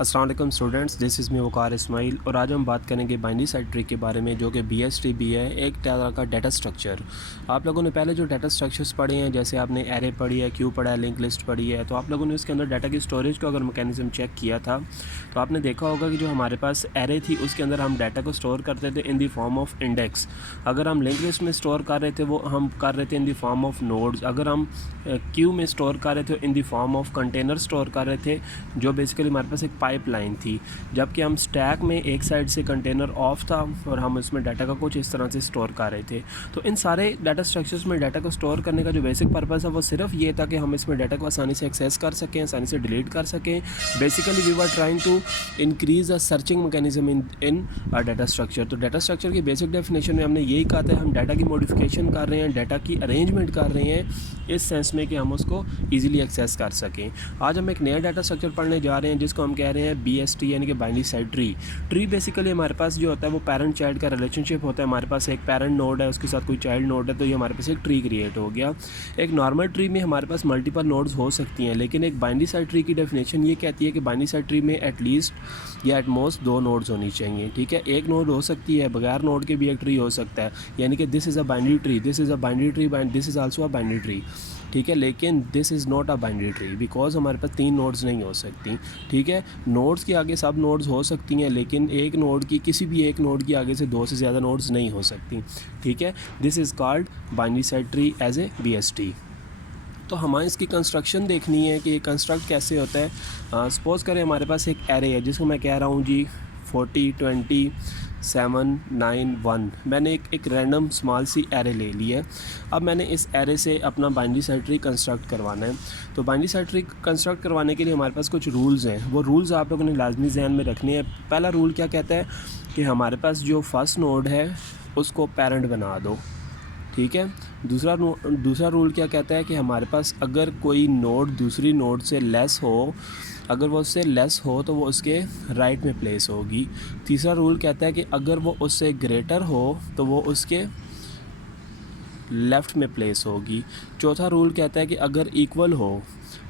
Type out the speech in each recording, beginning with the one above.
अस्सलाम वालेकुम students, this is me वकार इस्माइल और आज हम बात करेंगे बाइनरी साइड ट्री के बारे में, जो कि BSTB है, एक तरह का डाटा स्ट्रक्चर। आप लोगों ने पहले जो डाटा स्ट्रक्चर्स पढ़े हैं, जैसे आपने एरे पढ़ी है, क्यू पढ़ा है, लिंक लिस्ट पढ़ी है, तो आप लोगों ने उसके अंदर डाटा की स्टोरेज को अगर मैकेनिज्म चेक किया था तो आपने देखा होगा कि जो हमारे पास एरे थी उसके अंदर हम डाटा को स्टोर करते थे in the form of index. अगर हम लिंक लिस्ट में स्टोर कर रहे थे वो हम कर रहे थे in the form of nodes. अगर हम क्यू में स्टोर कर रहे थे in the form of container store कर रहे थे, जो बेसिकली हमारे पास एक पाइपलाइन थी। जबकि हम स्टैक में एक साइड से कंटेनर ऑफ था और हम उसमें डाटा का कुछ इस तरह से स्टोर कर रहे थे। तो इन सारे डाटा स्ट्रक्चर्स में डाटा को स्टोर करने का जो बेसिक पर्पस है वो सिर्फ ये था कि हम इसमें डाटा को आसानी से एक्सेस कर सकें, आसानी से डिलीट कर सकें। Basically we were trying to increase a searching mechanism in a data structure. तो डाटा स्ट्रक्चर की बेसिक डेफिनेशन में हमने यही कहा था, हम डाटा की मॉडिफिकेशन कर रहे हैं, डाटा की अरेंजमेंट कर रहे हैं इस सेंस में कि हम उसको ईजिली एक्सेस कर सकें। आज हम एक नया डाटा स्ट्रक्चर पढ़ने जा रहे हैं जिसको हम कह रहे हैं BST, यानी कि binary side tree. Tree basically हमारे पास जो होता है वो पेरेंट चाइल्ड का रिलेशनशिप होता है। हमारे पास एक पेरेंट नोड है, उसके साथ कोई चाइल्ड नोड है, तो ये हमारे पास एक ट्री क्रिएट हो गया। एक नॉर्मल ट्री में हमारे पास मल्टीपल नोड्स हो सकती हैं, लेकिन एक बाइनरी साइड ट्री की डेफिनेशन ये कहती है कि बाइनरी साइड ट्री में एटलीस्ट या एट मोस्ट 2 नोड्स होनी चाहिए। ठीक है, एक नोड हो सकती है, बगैर नोड के भी एक ट्री हो सकता है, यानी कि this is a binary tree, this is a binary tree, this is also a binary tree. ठीक है, लेकिन this is not a binary tree because हमारे पास 3 नोड्स नहीं हो सकती। ठीक है, नोड्स के आगे सब नोड्स हो सकती हैं, लेकिन एक नोड की, किसी भी एक नोड की आगे से 2 से ज़्यादा नोड्स नहीं हो सकती। ठीक है, this is called binary side tree as a BST। तो हमें इसकी कंस्ट्रक्शन देखनी है कि ये कंस्ट्रक्ट कैसे होता है। सपोज़ करें हमारे पास एक एरे है जिसको मैं कह रहा हूँ जी 40, 20, 7, 9, 1। मैंने एक रैंडम स्मॉल सी एरे ले ली है। अब मैंने इस एरे से अपना बाइनरी साइड ट्री कंस्ट्रक्ट करवाना है। तो बाइनरी साइड ट्री कंस्ट्रक्ट करवाने के लिए हमारे पास कुछ रूल्स हैं, वो रूल्स आप लोगों ने लाजमी ज़हन में रखने हैं। पहला रूल क्या कहता है कि हमारे पास जो फर्स्ट नोड है उसको पेरेंट बना दो। ठीक है, दूसरा रूल क्या कहता है कि हमारे पास अगर कोई नोड दूसरी नोड से लेस हो, अगर वो उससे लेस हो तो वो उसके राइट में प्लेस होगी। तीसरा रूल कहता है कि अगर वो उससे ग्रेटर हो तो वो उसके लेफ़्ट में प्लेस होगी। चौथा रूल कहता है कि अगर इक्वल हो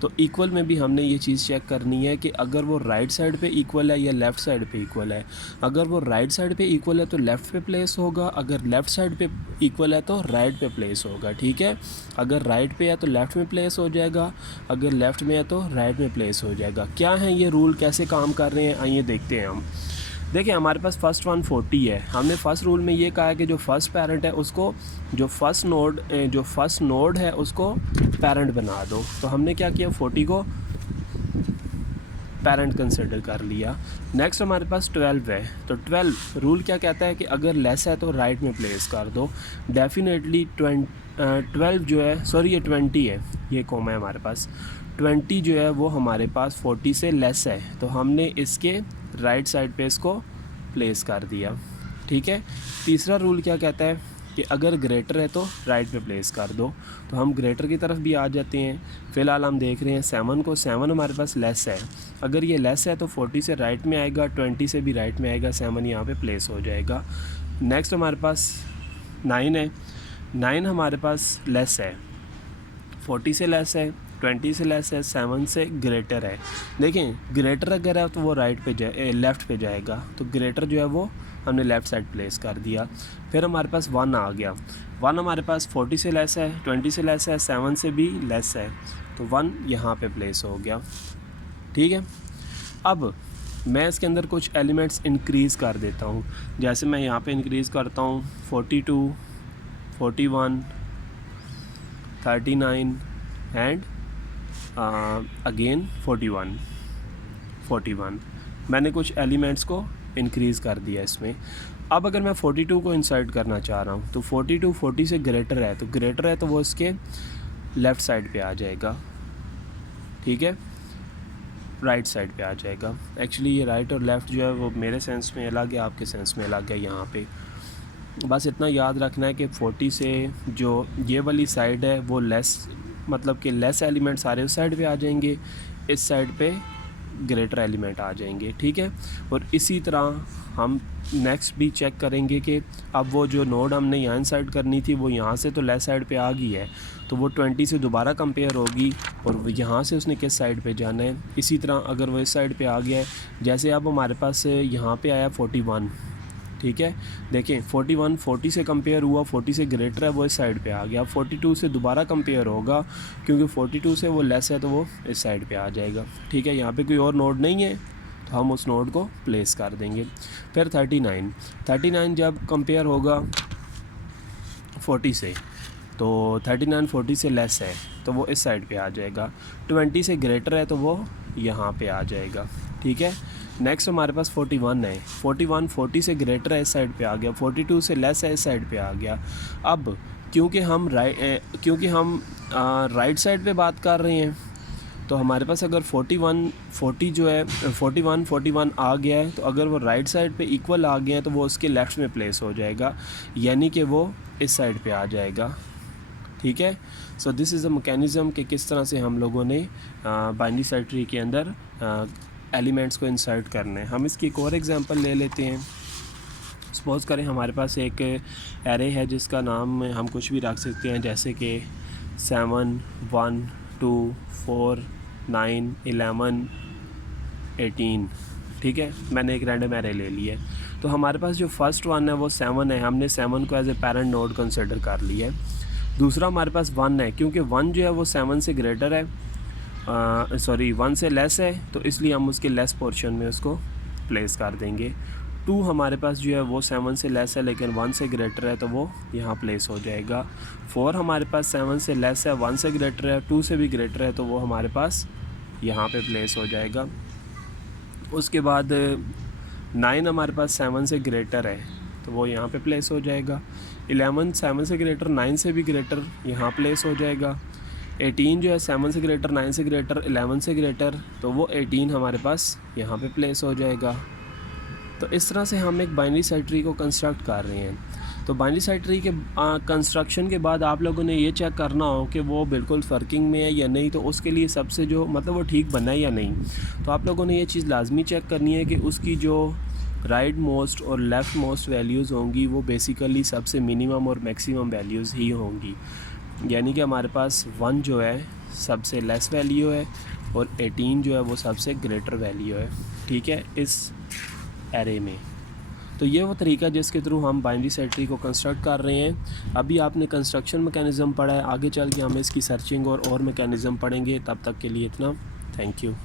तो इक्वल में भी हमने ये चीज़ चेक करनी है कि अगर वो राइट साइड पे इक्वल है या लेफ़्ट साइड पे इक्वल है। अगर वो राइट साइड पे इक्वल है तो लेफ़्ट पे प्लेस होगा, अगर लेफ़्ट साइड पे इक्वल है तो राइट पे प्लेस होगा। ठीक है, अगर राइट पे है तो लेफ़्ट में प्लेस हो जाएगा, अगर लेफ़्ट में है तो राइट में प्लेस हो जाएगा। क्या है ये रूल, कैसे काम कर रहे हैं, आइए देखते हैं हम। देखिए हमारे पास फर्स्ट वन 40 है। हमने फर्स्ट रूल में ये कहा है कि जो फर्स्ट पेरेंट है उसको, जो फर्स्ट नोड है उसको पेरेंट बना दो। तो हमने क्या किया, 40 को पेरेंट कंसिडर कर लिया। नेक्स्ट हमारे पास 12 है। तो 12 रूल क्या कहता है कि अगर लेस है तो राइट में प्लेस कर दो। डेफिनेटली 12 जो है, सॉरी ये 20 है, ये कॉमा है हमारे पास। 20 जो है वो हमारे पास 40 से लेस है, तो हमने इसके राइट साइड पे इसको प्लेस कर दिया। ठीक है, तीसरा रूल क्या कहता है कि अगर ग्रेटर है तो राइट पे प्लेस कर दो। तो हम ग्रेटर की तरफ भी आ जाते हैं। फ़िलहाल हम देख रहे हैं 7 को, 7 हमारे पास लेस है। अगर ये लेस है तो 40 से राइट में आएगा, 20 से भी राइट में आएगा, 7 यहाँ पे प्लेस हो जाएगा। नेक्स्ट हमारे पास 9 है। 9 हमारे पास लेस है, 40 से लेस है, 20 से लेस है, 7 से ग्रेटर है। देखें ग्रेटर अगर है तो वो राइट पे लेफ़्ट पे जाएगा, तो ग्रेटर जो है वो हमने लेफ़्ट साइड प्लेस कर दिया। फिर हमारे पास 1 आ गया। 1 हमारे पास 40 से लेस है, 20 से लेस है, 7 से भी लेस है, तो 1 यहाँ पे प्लेस हो गया। ठीक है, अब मैं इसके अंदर कुछ एलिमेंट्स इंक्रीज़ कर देता हूँ। जैसे मैं यहाँ पे इंक्रीज़ करता हूँ 42, 41, 39 एंड अगेन 41। मैंने कुछ एलिमेंट्स को इंक्रीज़ कर दिया इसमें। अब अगर मैं 42 को इंसर्ट करना चाह रहा हूँ तो 42 40 से ग्रेटर है, तो ग्रेटर है तो वो इसके लेफ़्ट साइड पे आ जाएगा। ठीक है, राइट साइड पे आ जाएगा। एक्चुअली ये राइट और लेफ़्ट जो है वो मेरे सेंस में अलग है, आपके सेंस में अलग है। यहाँ पे बस इतना याद रखना है कि 40 से जो ये वाली साइड है वो लेस, मतलब कि लेस एलिमेंट सारे उस साइड पे आ जाएंगे, इस साइड पे ग्रेटर एलिमेंट आ जाएंगे, ठीक है। और इसी तरह हम नेक्स्ट भी चेक करेंगे कि अब वो जो नोड हमने यहाँ इंसर्ट करनी थी वो यहाँ से तो लेफ़्ट साइड पे आ गई है, तो वो 20 से दोबारा कंपेयर होगी और यहाँ से उसने किस साइड पे जाना है। इसी तरह अगर वो इस साइड पे आ गया है, जैसे अब हमारे पास यहाँ पे आया 41, ठीक है। देखें 41 40 से कंपेयर हुआ, 40 से ग्रेटर है, वो इस साइड पे आ गया। 42 से दोबारा कंपेयर होगा, क्योंकि 42 से वो लेस है तो वो इस साइड पे आ जाएगा, ठीक है। यहाँ पे कोई और नोड नहीं है तो हम उस नोड को प्लेस कर देंगे। फिर 39 जब कंपेयर होगा 40 से, तो 39 40 से लेस है तो वो इस साइड पे आ जाएगा। 20 से ग्रेटर है तो वो यहाँ पे आ जाएगा, ठीक है। नेक्स्ट हमारे पास 41 है, 41 40 से ग्रेटर है, इस साइड पे आ गया। 42 से लेस है, इस साइड पे आ गया। अब क्योंकि हम राइट साइड पे बात कर रहे हैं, तो हमारे पास अगर 41 जो है 41 आ गया है, तो अगर वो राइट साइड पे इक्वल आ गया है तो वो उसके लेफ़्ट में प्लेस हो जाएगा, यानी कि वो इस साइड पे आ जाएगा, ठीक है। So this is a mechanism कि किस तरह से हम लोगों ने बाइनरी सर्च ट्री के अंदर एलिमेंट्स को इंसर्ट करना है। हम इसकी एक और एग्जांपल ले लेते हैं। सपोज़ करें हमारे पास एक एरे है जिसका नाम हम कुछ भी रख सकते हैं, जैसे कि 7 1 2 4 9 11 18, ठीक है। मैंने एक रैंडम एरे ले लिया है। तो हमारे पास जो फर्स्ट वन है वो 7 है, हमने 7 को as a parent node consider कर लिया है। दूसरा हमारे पास 1 है, क्योंकि 1 जो है वो 7 से ग्रेटर है, 1 से लेस है, तो इसलिए हम उसके लेस पोर्शन में उसको प्लेस कर देंगे। 2 हमारे पास जो है वो 7 से लेस है लेकिन 1 से ग्रेटर है, तो वो यहाँ प्लेस हो जाएगा। 4 हमारे पास 7 से लेस है, 1 से ग्रेटर है, 2 से भी ग्रेटर है, तो वो हमारे पास यहाँ पे प्लेस हो जाएगा। उसके बाद 9 हमारे पास 7 से ग्रेटर है, तो वो यहाँ पे प्लेस हो जाएगा। 11 7 से ग्रेटर, 9 से भी ग्रेटर, यहाँ प्लेस हो जाएगा। 18 जो है 7 से ग्रेटर, 9 से ग्रेटर, 11 से ग्रेटर, तो वो 18 हमारे पास यहाँ पे प्लेस हो जाएगा। तो इस तरह से हम एक बाइनरी सर्च ट्री को कंस्ट्रक्ट कर रहे हैं। तो बाइनरी सर्च ट्री के कंस्ट्रक्शन के बाद आप लोगों ने ये चेक करना हो कि वो बिल्कुल वर्किंग में है या नहीं, तो उसके लिए सबसे जो मतलब वो ठीक बना है या नहीं, तो आप लोगों ने ये चीज़ लाजमी चेक करनी है कि उसकी जो राइट मोस्ट और लेफ़्ट मोस्ट वैल्यूज़ होंगी वो बेसिकली सबसे मिनिमम और मैक्सिमम वैल्यूज़ ही होंगी। यानी कि हमारे पास 1 जो है सबसे लेस वैल्यू है और 18 जो है वो सबसे ग्रेटर वैल्यू है, ठीक है, इस एरे में। तो ये वो तरीका जिसके थ्रू हम बाइनरी सर्च ट्री को कंस्ट्रक्ट कर रहे हैं। अभी आपने कंस्ट्रक्शन मैकेनिज़्म पढ़ा है, आगे चल के हम इसकी सर्चिंग और मैकेनिज़्म पढ़ेंगे। तब तक के लिए इतना, थैंक यू।